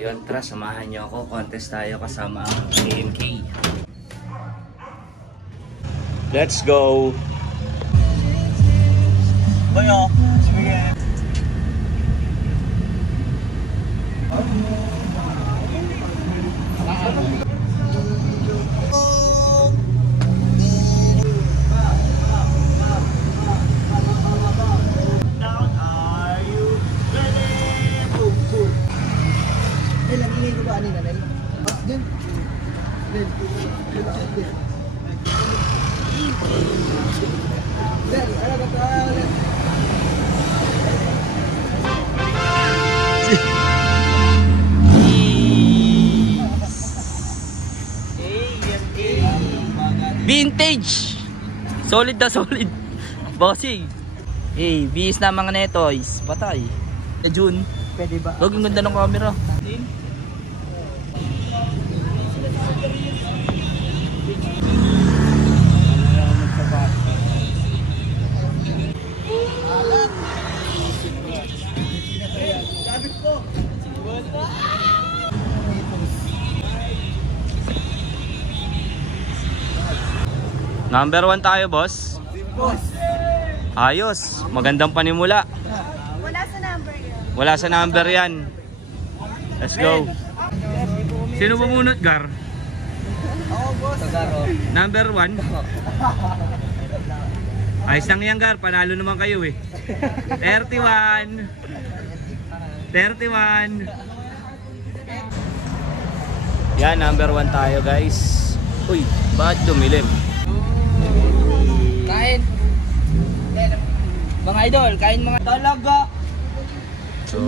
Yun, tara, samahan nyo ako. Contest tayo kasama ang KMK. Let's go! Boyo, sige. Vintage! Solid na solid. Bossing. Eh, bis na mga netoys. Patay. June. Pwede ba? Huwag, ang ganda ng camera. Number 1 tayo, boss. Ayos. Magandang panimula. Wala sa number yun. Wala sa number yan. Let's go. Sino bumunot, Gar? Oo, boss. Number 1. Ayos lang yan, Gar. Panalo naman kayo eh. 31. 31. Yan, number 1 tayo, guys. Uy, bakit dumilim? Kain. Mga idol, kain mga talaga. So,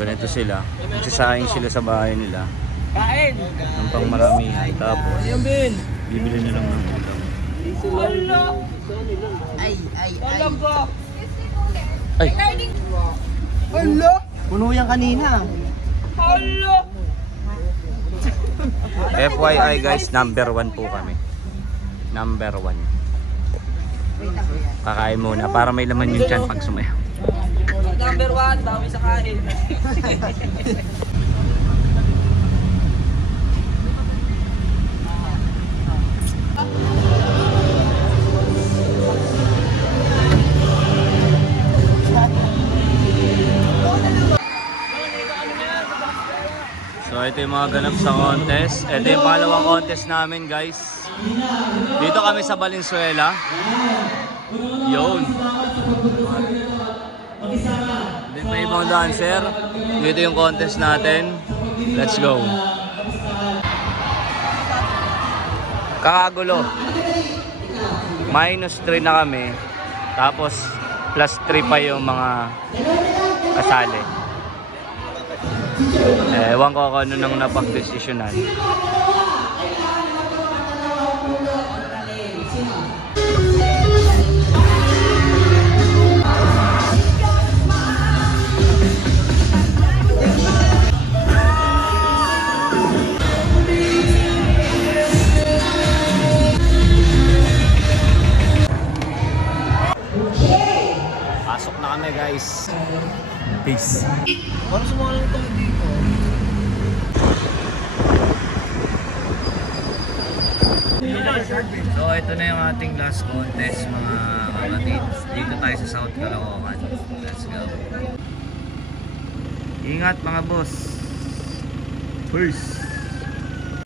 ganito sila. Nagsasayang sila sa bahay nila. Kain. Ng pangmaramihan. Tapos, bibili nila ng ulam. Hala. Ay. Talaga. Ay! Hello? Puno yan kanina. Hala. FYI guys, number 1 po kami. Number 1. Kakain muna para may laman yung tiyan pag sumayaw. Number 1, dami sa kain. So ito yung mga ganap sa contest. Ito yung pangalawang contest namin guys. Dito kami sa Valenzuela. Yun. Dito may ibang dancer. Dito yung contest natin. Let's go. Kakagulo. -3 na kami. Tapos +3 pa yung mga kasali. Ewan ko kung ano nang napag-desisyonan. Pasok na kami guys. Peace. Parang sumali ito dito. So ito na yung ating last contest mga kapatid. Dito tayo sa South Caloocan. Let's go. Ingat mga boss. Peace.